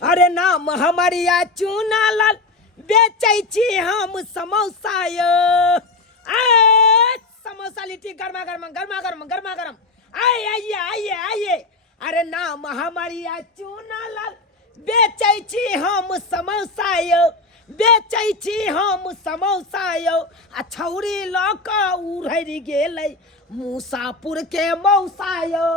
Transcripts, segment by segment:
अरे नाम हमारिया चूना लाल बेचै छी हम समोसा यो समोसा लिट्टी गर्मा गर्म गर्मा गर्म गर्मा गर्म आइए आइए आइए। अरे नाम हमारिया चूना लाल बेचै छी हम समोसा यो बेचै छी हम समोसा यो आ छौरी लऽ कऽ उड़ि गेलै मुसापुर के मौसा यो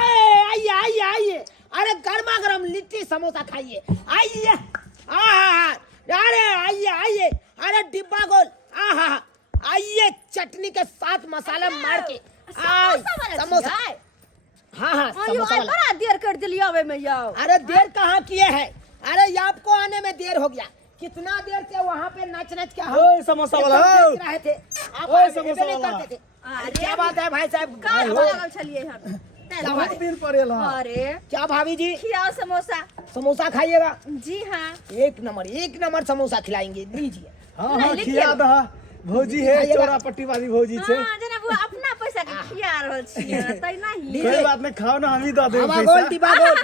आइए आइए आइए। अरे गर्मा गर्म लिट्टी समोसा खाइए आइए अरे आइए आइए। अरे डिब्बा गोल आइए चटनी के साथ मसाला मार के समोसा हाँ समोसा वाला। बड़ा देर कर दिलिया वे में याओ। अरे देर कहाँ किए है। अरे आपको आने में देर हो गया। कितना देर से वहाँ पे नच नच के हम समोसा वाला रहे थे आप समोसा वाला थे। क्या बात है भाई साहब चलिए बहुत दिन पड़ेला। अरे क्या भाभी जी खिलाओ समोसा। समोसा खाइएगा। जी हाँ एक नंबर समोसा खिलाएंगे लीजिए। हाँ खिया दा भौजी है चौरापट्टी वाली भौजी छे। हां जना वो अपना पैसा के खिया रहल छियै तै नहीं। कोई बात नहीं खाओ ना हम ही द देब पैसा। गोल डिब्बा गोल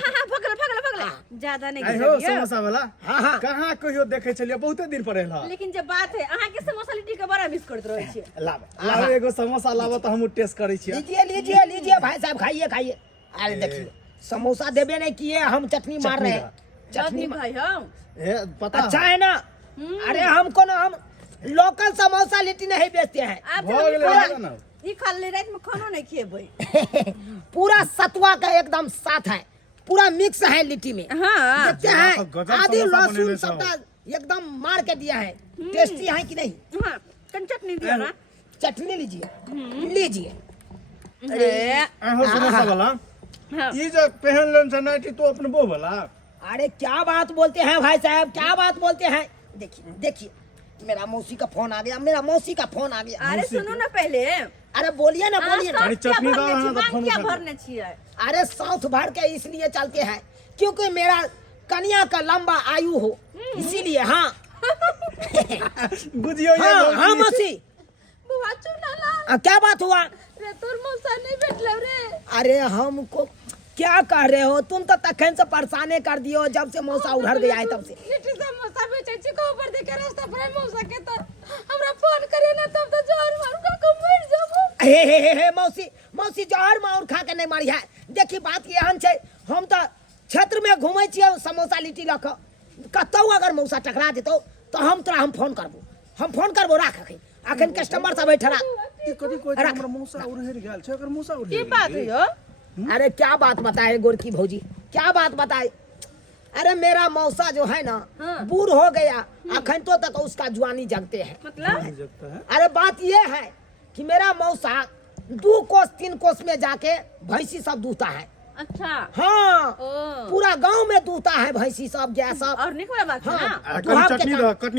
भगल ज्यादा नहीं आई हो समोसा वाला। हां कहां कहियो देखे छलिए बहुत दिन पड़ेला। लेकिन जब बात है अहाँ के समोसा लिट्टी के बड़ा मिस करत रहै छियै। लाओ एगो समोसा लाओ तो हम टेस्ट करै छियै। लीजिए लीजिए लीजिए भाई साहब खाइए खाइए। अरे देखिए समोसा देबे नहीं किए हम चटनी मार रहे हैं। चटनी भाई हम पता अच्छा है ना। अरे हमको ना हम लोकल समोसा लिट्टी नहीं बेचते हैं। आप ई खाली रात में खानो नहीं खिएबै। पूरा सतुआ का एकदम साथ है पूरा मिक्स है लिट्टी में। हाँ देखते हैं आदि लहसुन सबका एकदम मार के दिया है। टेस्टी है कि नहीं। हाँ चटनी दिया ना। चटनी लीजिए लीजिए। अरे समोसा वाला ये जो पहन लेन सनाटी तो अपने बो वाला। अरे क्या बात बोलते हैं भाई साहब क्या बात बोलते हैं। देखिए देखिए मेरा मौसी का फोन आ गया मेरा मौसी का फोन आ गया। अरे सुनो ना पहले। अरे बोलिए ना बोलिए ना। चटनी क्या भरने छियै। अरे साउथ भर के इसलिए चलते हैं क्योंकि मेरा कन्या का लंबा आयु हो इसीलिए। हाँ बुझियो ये हाँ मौसी बुआ चुना ला। क्या बात हुआ। रे तोर मौसा नहीं बैठल रे। अरे हमको क्या कह रहे हो तुम तो तखन से परेशाने कर दियो जब से मौसा उधर गया है तब से। लिट्टी समोसा बेचे छी को ऊपर देखे रास्ता पर मौसा के तो हमरा फोन करे ना तब तो जहर मार का मर जाबो। हे मौसी मौसी जहर मार खा के नहीं मारी है। देखी बात एहन छै हम तो क्षेत्र में घूमे छियै समोसा लिट्टी लऽ कऽ कतौ अगर मौसा टकरा जेतौ तो हम फोन करबो राख अखन कस्टमर सब बैठरा। कदी कोई हमरा मौसा उड़हर गेल छै अगर मौसा उड़हर की बात है यो। अरे क्या बात बताए गोरकी भौजी क्या बात बताए। अरे मेरा मौसा जो है ना बूढ़ हो गया अखन तो तक उसका जुआनी जगते हैं। मतलब अरे बात ये है कि मेरा मौसा 2 कोस 3 कोस में जाके भैंसी सब दूता है। अच्छा हाँ पूरा गांव में दूता है भैंसी सब गाय सब। और निक वाला बात है ना।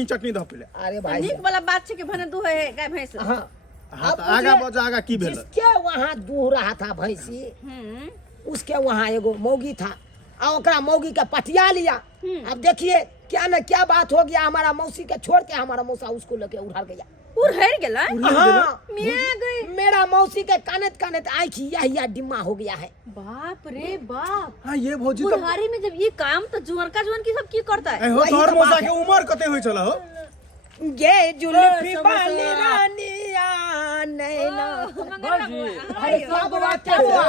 चटनी दो पहले। अरे भाई निक वाला बात छै कि भने दू है गाय भैंस। हाँ अब आगा बजा आगा की भेल। जिसके वहाँ दूह रहा था भैंसी उसके वहाँ एगो मौगी था और ओकरा मौगी का पटिया लिया। अब देखिए क्या न क्या बात हो गया हमारा मौसी के छोड़ के हमारा मौसा उसको लेके उधर गया। उड़हर गेला। हाँ मिया गई। मेरा मौसी के कानत आँख यह डिम्मा हो गया है। बाप रे बाप। हां ये भौजी तो बुढ़ारी में जब ये काम तो जुआन की सब की करता है। हो तोहर मौसा के उम्र कते होय छला हो। ये जुल्फी वाली रानिया नैना। अरे क्या हुआ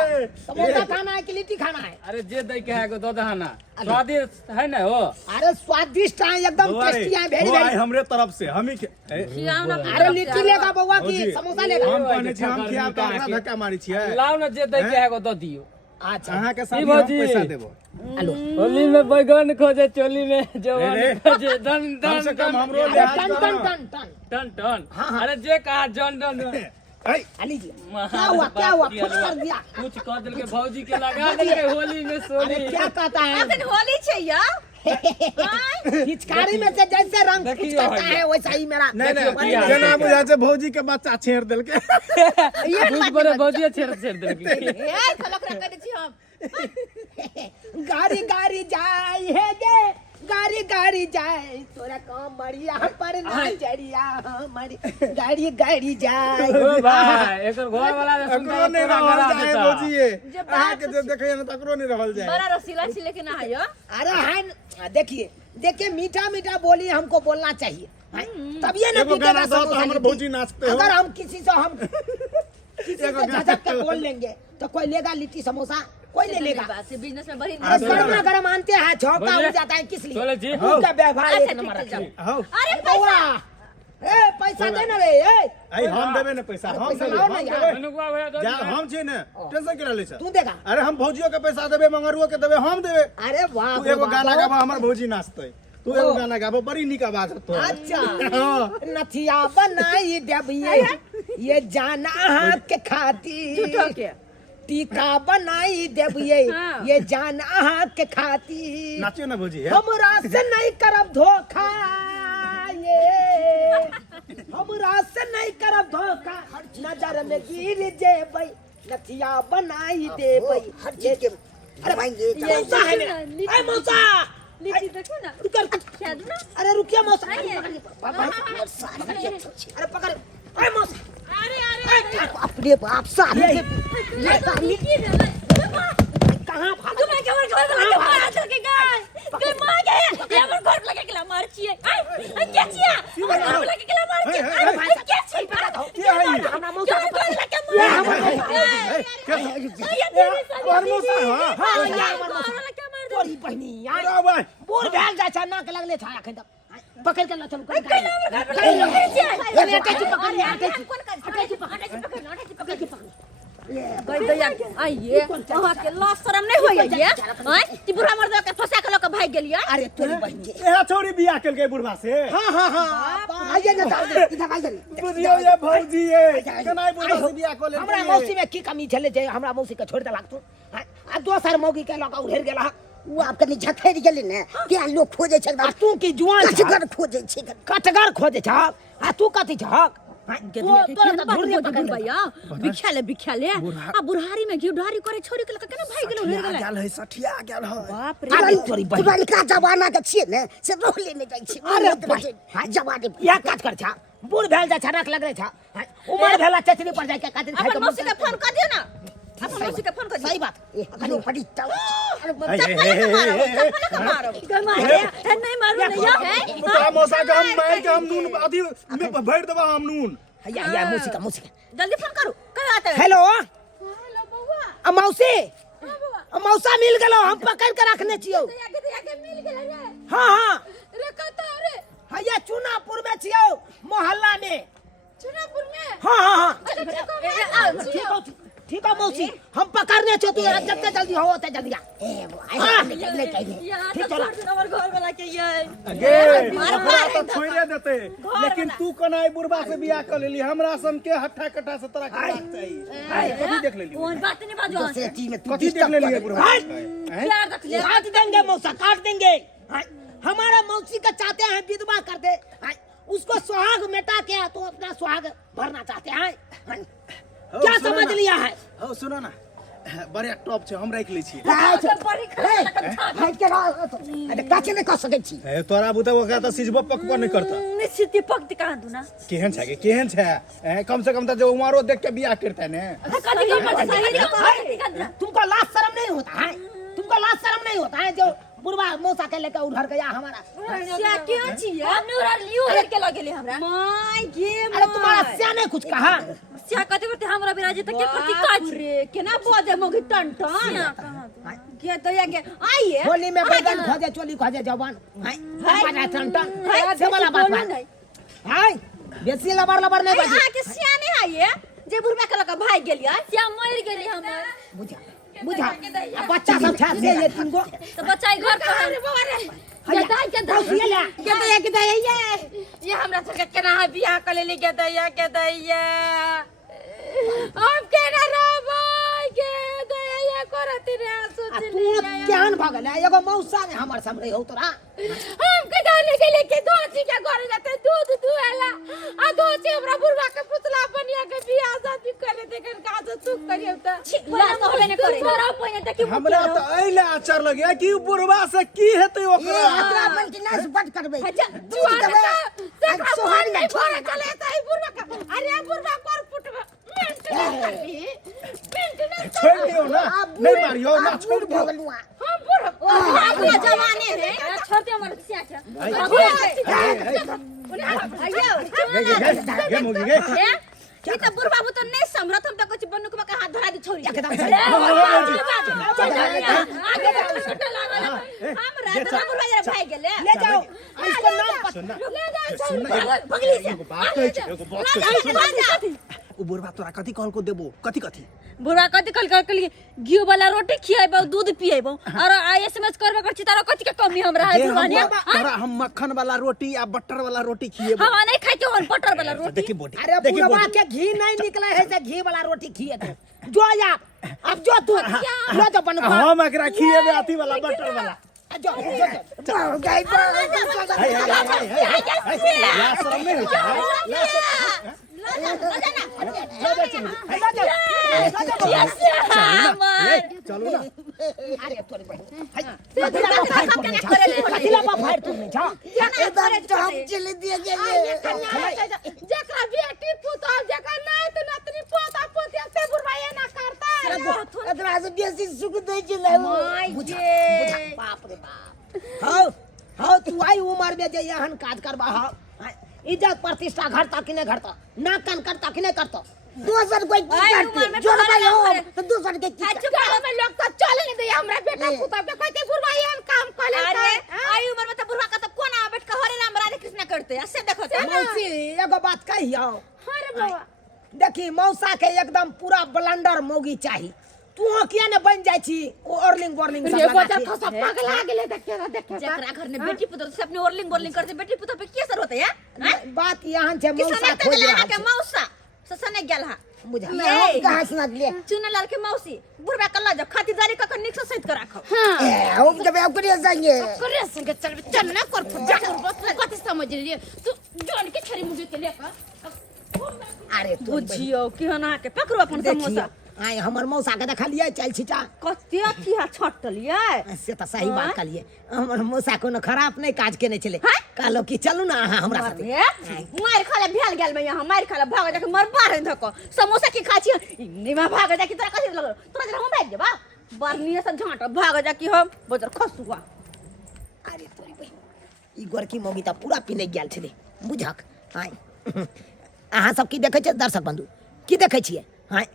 समोसा खाना है कि लिट्टी खाना है। अरे जे दई के है दो दहाना स्वादिष्ट है ना हो। अरे स्वादिष्ट है एकदम टेस्टी है वेरी वेरी। हमरे तरफ से हम ही खियाओ ना। अरे लिट्टी लेगा बउआ की समोसा लेगा। हम कहने छी हम खिया तो हमरा धक्का मारी छियै। लाओ ना जे दई के है दो दियो। अच्छा अहाँ के साथ हम पैसा देबो। हेलो होली में बैगन खोजे चोली में जवान खोजे दन कम से कम हमरो अरे टन टन टन टन टन टन। अरे जे कहा जन जन लीजिए क्या हुआ कुछ कर दिया कुछ कह दिल के भौजी के लगा दिल के होली में सोली। अरे क्या कहता है अखन होली छै या। पिचकारी में से जैसे रंग कुछ करता है वैसा ही मेरा। नहीं जेना बुझा छै भौजी के बच्चा छेड़ देल के। कुछ बड़े भौजी छेड़ दिल के। ए खलक रख दे छी हम। गाड़ी गाड़ी जाए है गे गाड़ी गाड़ी जाए तोरा काम बढ़िया पर ना चढ़िया हमारी गाड़ी गाड़ी जाए। ओ भाई एक घर वाला अकरो नहीं रहल जाए भौजी ये। जब अहाँ के जे देखै न तकरो नहीं रहल जाए। बड़ा रसीला छी लेकिन ना है यो। अरे है देखिए देखिए मीठा मीठा बोली हमको बोलना चाहिए हैं? तब ये ना एगो बिकेगा गाना दो तो समोसा हमर लिट्टी। भौजी नाचते हो। अगर हम किसी से हम किसी से एगो गाना झटक के बोल लेंगे तो कोई लेगा लिट्टी समोसा कोई नहीं लेगा बिजनेस में बड़ी हाँ, गर्मा गर्म आनते हैं झोंका बोलिए। हो जाता है किस लिए चलो जी। उनका व्यवहार अच्छा, एक ठीक नंबर है, रखिए हां अरे बउआ ए पैसा दे ना रे ए आई हम देबे ने पैसा हम पैसा देबे लाओ हम ना देबे यार। अनुकुआ भैया दो जा हम छी ने टेंशन के ले छ तू देगा अरे हम भौजियो के पैसा देबे मंगरुओ के देबे हम देबे अरे वाह तू एगो गाना गाबा हमर भौजी नाचते तू एगो गाना गाबा बड़ी निक आवाज है तोहर अच्छा हाँ। नथिया बनाई देबिए ये जाना अहाँ के खातिर झूठो के टीका बनाई देबिए हाँ। ये जान अहाँ के खातिर नाचियो ना भौजी है हमरा से नहीं करब धोखा ये हमरा से नहीं करब धोखा नजर में गिर जेबै नथिया बनाई देबै हर चीज के अरे भाई ये मौसा है मेरा ए मौसा लिट्टी देखो ना रुक क्या दो ना अरे रुकिए मौसा नहीं है। अरे पकड़ ए मौसा अरे अपने बाप साले लिट्टी दे ना कहाँ भाग तुम क्या कर रहे हो मार चल के गाय कर मार गए ये हमर घर लगे के मार छिए आई क्या छिए हमर लगे के मार छिए अरे भाई साहब, क्या छिए क्या है ये हमरा मौसा घर को लगे ये मार हमर और मौसा हां हाँ यार हमर मौसा मार क्या मार तोरी बहनी यार अरे भाई बोर भेल जा छ नाक लगले छ एखन तक पकड़ के ल चल गई दैया आइए वहां के लाश शरम नहीं होइए ये हैं ती बुढ़ा मर्द के फंसा के लोग भाग गेलिए अरे तोरी बहनी ए छोरी बियाह केल के बुढ़वा से हाँ हाँ हाँ आइए ना इधर आइए बुझियो ये भौजी ये केनाई बुढ़वा से बियाह को ले हमरा मौसी में की कमी छले जे हमरा मौसी के छोड़ देलाक तू आ दोसर मौगी के लगा उधर गेला वो आप कनी झखैर गेलै ने क्या लोग खोजे छै आ तू की जुआन छ कटगर खोजे छै कटगर खोजे छ आ तू कथि छक भैया बिख्याले आ बुढ़ारी में घी ढारी करे छोरी के केना भाग गेलो हेर गेलै गेल है सठिया गेल है बाप रे अरे तोरी बहनी पुरानका जमाना के छियै ने से रोहले ने जाइ छै अरे हां जवानी या काज कर छ बूढ़ भेल जा छनक लगले छ उमर भेला चचरी पर जाके काज खाए अपन मौसी के फोन कर दियो ना अपन मौसी के फोन कर दियो सही बात अरे बड़ी टाउ नहीं मारो नहीं है बुढ़वा मौसा के हम मार के हम नून अथी में भर देबा हम नून या मौसी का जल्दी फोन करो कहाँ आता है हेलो हेलो बउआ मौसी हां बउआ मौसा मिल गेलो हम पकड़ के रखने छियो के मिल गेल रे हाँ हाँ रे कता रे हैया चुनापुर में छियो मोहल्ला में चुनापुर में हाँ हाँ हाँ अच्छा ठीक हो ठीक है मौसी हम पकड़ने छो तू जल्दी जल्दी हो ओते जल्दी आ ठीक चला हमर घर वाला के ये गे हमरा तो छोड़े देते लेकिन तू कनाई बुढ़वा से बियाह कर लेली हमरा सन के हट्ठा कट्ठा से तोरा के बात चाहिए कथि देख लेली कौन बात नहीं बाजो दूसरे टीम में कथि देख लेली है बुढ़वा प्यार रख ले काट देंगे मौसा काट देंगे हमारा मौसी का चाहते हैं विधवा कर दे उसको सुहाग मिटा के तो अपना सुहाग भरना चाहते हैं क्या समझ लिया है हो सुनो ना बड़े टॉप छै हम रख लै छी बड़ी भाई के अरे काचे ने कह सकै छी ए तोरा बुते ओकरा त सिजबो पकबो नहीं करता निश्चित पक्ति कहां दू ना केहन छै के केहन छै कम से कम त जो उमरो देख के बियाह करते ने तुमको लाज शर्म नहीं होता है तुमको लाज शर्म नहीं होता है जो बुढ़वा मौसा के लेकर उधर गया हमारा क्या क्यों छिए हमने उरा लियो हेर के लगेले हमरा माय गे अरे तुम्हारा सिया ने कुछ कहा क्या कहते करते हमरा बिराजे त के प्रति काज रे केना बोदे मोगी टन टन के तो या के आइए होली में बैगन खोजे चोली खोजे जवान हाय टन टन से वाला बात है हाय बेसी लबर लबर नहीं बाजी आ के सियाने आइए जे बुढ़वा के लगा भाग गेलिया सिया मर गेली हमर बुझा बुझा बच्चा सब छा से ये तीन गो तो बच्चा घर पर अरे बाबा रे के दैया के दैया ये हमरा से केना बियाह कर लेली के दैया हम केना रहबै के दैया करत रे सोच तू ज्ञान भगल है एगो मौसा ने हमर समरे हो तोरा हम के जाने के लिए के दोची के घर जाते दूध दुहेला आ दोची हमरा बुढ़वा के पुतला बनिया के बियाह शादी करे देखन का तो तू करियो त लास्ट होबे न करे तोरा पहिने त की हमरा त एले आचार लगे कि बुढ़वा से की हेतै ये ओकरा यात्रा बन के नाच बट करबै जुआन से का मोहन नहीं फोड़ चले त बुढ़वा का अरे बुढ़वा कर पुटवा छोड़ दियो ना नहीं मारियो ना छोड़ दियो हम बुढ़वा जवानी रे गे मोगी गे ई त बुढ़ बाबू तो नहीं समरत हम त कुछ बन्नुक में हाथ धरा दी छोरी एकदम हम रात बुढ़वा जरा भाई गेले ले जाओ इसका नाम सुनना ले जाओ सुनना एगो बात कहै छै एगो बात कहै छै उ बुढ़वा तोरा कथि कहल को देबो कथि कथि बुढ़वा कथि कल घी वाला रोटी खियाबो दूध पिएबो और एसएमएस करबो कर छी तारा कथि के कमी हमरा है बुढ़वा ने तोरा हम मक्खन वाला रोटी या बटर वाला रोटी खिएबो हम नहीं खाइ के बटर वाला रोटी देखी बोटी अरे बुढ़वा के घी नहीं निकले है से घी वाला रोटी खिए थे जो अब जो तू जो तो बन हम एकरा खिएबे अथी वाला बटर वाला जो गई या शरम नहीं होय छै चलो ना अरे तोरी बहन खिला बा फाड़ तू नहीं जा एकदम हम चले दिए गए जकरा बेटी पुतौ जकरा नहीं तो नतनी पोता पोती से बुढ़वाए ना करता अतरा से बेसी सुख दे चले बुझा बाप रे बाप हां तू आई उम्र में जे यहन काज करबा हा इज्जत प्रतिष्ठा घरता कि नहीं घरता नाक कान करता कि नहीं करता दूसर कोई करते जो भाई हो तो दूसर के की चुकालो में लोग तो चले नहीं दे हमरा बेटा पुतौ के कहते बुढ़वाए हम काम कर ले आई उम्र में तो बुढ़वा का तो कोना बैठ के हरे राम राधे कृष्ण करते ऐसे देखो तो मौसी एगो बात कहियो अरे बाबा देखी मौसा के एकदम पूरा ब्लंडर मोगी चाहिए तू किया ने बन जाई छी ओरलिंग बोरलिंग सब ये लगा बच्चा छी। खसा पागल आ गेले देखे जकरा घर में बेटी पुतौ से अपने ओरलिंग बोरलिंग करते बेटी पुतौ पे की असर होता है बात यहाँ से मौसा किसने खोज तक रहा के है मौसा ससने गेल हा बुझा हम कहां सुना दिए चुने लाल के मौसी बुढ़वा कल्ला जब खातिरदारी का निक से सहित कर राखो हम जब आप करे जाएंगे करे संगे चल ना कर फुजा कर बस कथि समझ लिए तू जोन के छरी मुझे के लेका अरे तू बुझियो कि हना के पकड़ो अपन समोसा आई हमर मौसा के देखा लिए चल छिटा कते अथिया छटलिए से तो सही बात कलिए हमर मौसा कोनो खराब नहीं काज केने चले कहलो कि चलू ना अहाँ हमरा साथे मार खाले भेल गेल में यहाँ मार खाले भाग जाके मर बाहर धको समोसा की खाची निमा भाग जाके तोरा कथि लगल तोरा जरा हम बैठ जेबा बरनिए से झांट भाग जाके हम बजर खसुआ अरे तोरी बहन ई गोरकी मोगी त पूरा पिने गेल छले बुझक हाय अहाँ सब की देखै छ दर्शक बंधु की देखै छियै हाय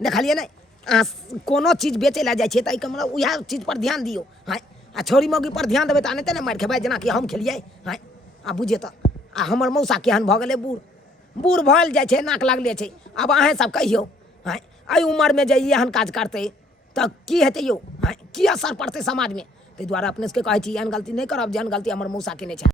देखलिए नहीं अहाँ कोनो चीज बेचे ला जाइ छियै त हमरा उहा चीज पर ध्यान दियो हाय आ छोरी मोगी पर ध्यान देबै त आने त मार खेबै जेना कि हम खेलिए हाय आ बुझे त आ हमर मौसा केहन भ गेलै बूढ़ भल जाइ छै नाक लागले छै अब अहाँ सब कहियो हाय एहि उम्र में जे एहन काज करतै त की हेतै यौ हाय की असर पड़तै समाज में ताहि दुआरे अपने सबके कहै छी एहन गलती नहीं करब जेहन गलती हमर मौसा केने छै